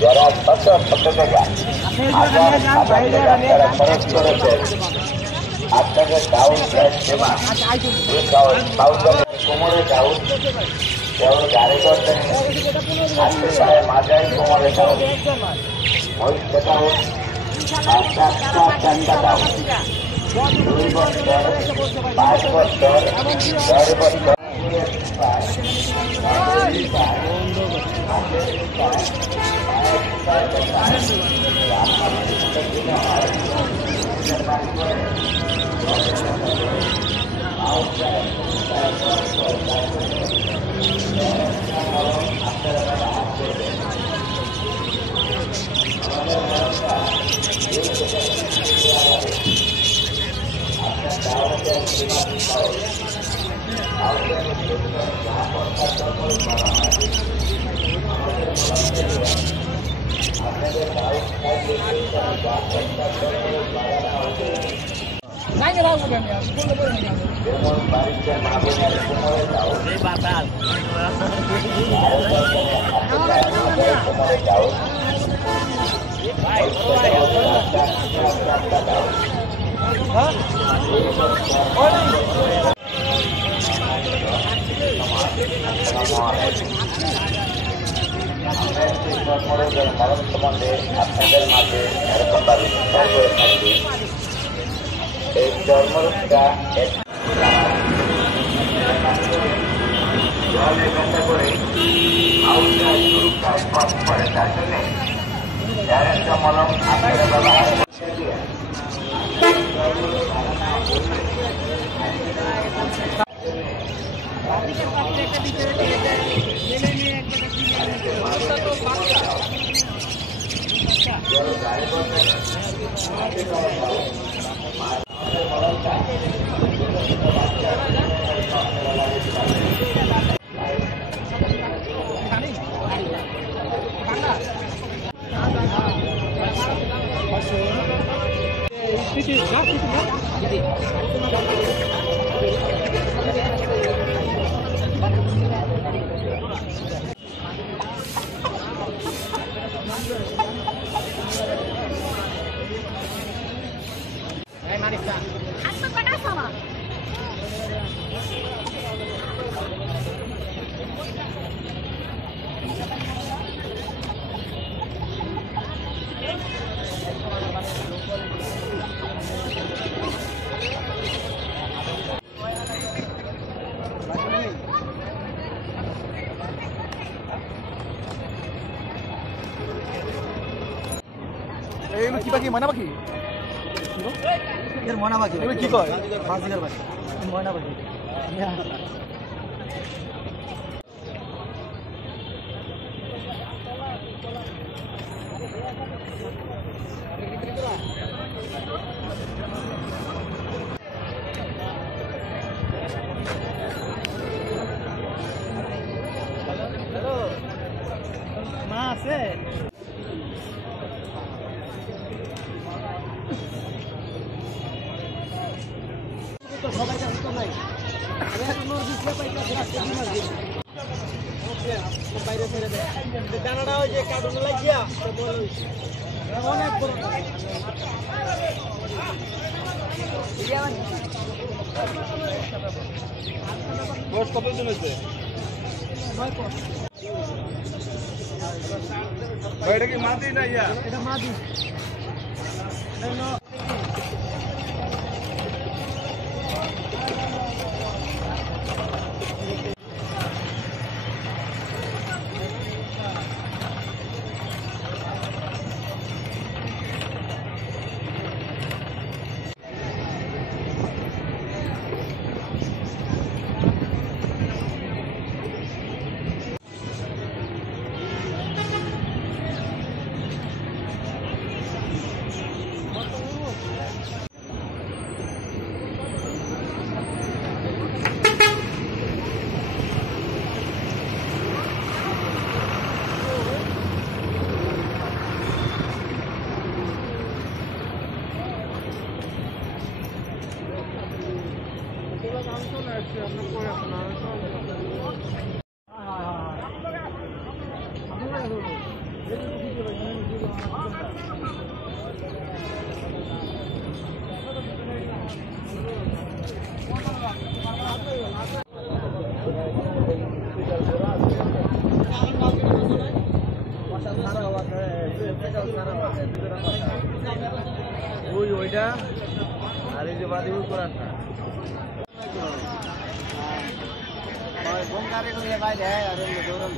যারা শত শত টাকা হাজার হাজার টাকা তারা খরচ করেছেন আপনাদের দাউদ সেবা এই দাউদের কোমরে দাউদ কেউ গাড়ি করতেন আজকে প্রায় মাঝাই কোমরে দাউদ ওই দাউদ আর চারটা দাউদ 2 বছর 5 বছর 10 বছর সম্বন্ধে আপনাদের মাঝে এরকম ভাবে বিচার করে থাকি। এই জন্মরূপটা জলে গঙ্গা করে আউটডোর সুরক্ষায় পথ করে তার জন্য এর একটা মলম আপনারা ব্যবহার করছে দিয়ে কি পাখি ময়না পাখি এর ময়না পাখি কি কয় বাজিকার পাখি ময়না পাখি মা আছে দানাটা ওই যে কার্টুনে লাগিয়া অনেক বড় বস কতজন হয়েছে এটা কি মাদি না ইয়া এটা মাদি ওই ওইটা আর এই যে বাদি করাটা বঙ্গারে করে বাইরে আর এমনি দৌড়ান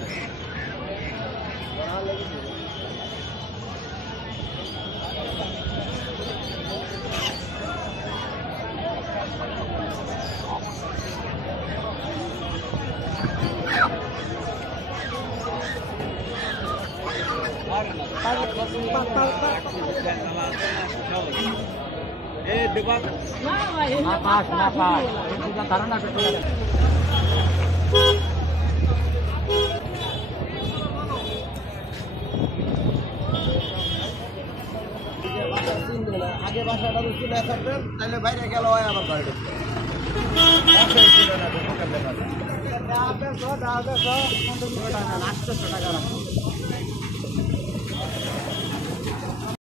আগে বাসাটা ছিল থাকবেন তাহলে বাইরে গেল হয় আবার ঘরে ঢুকবে টাকা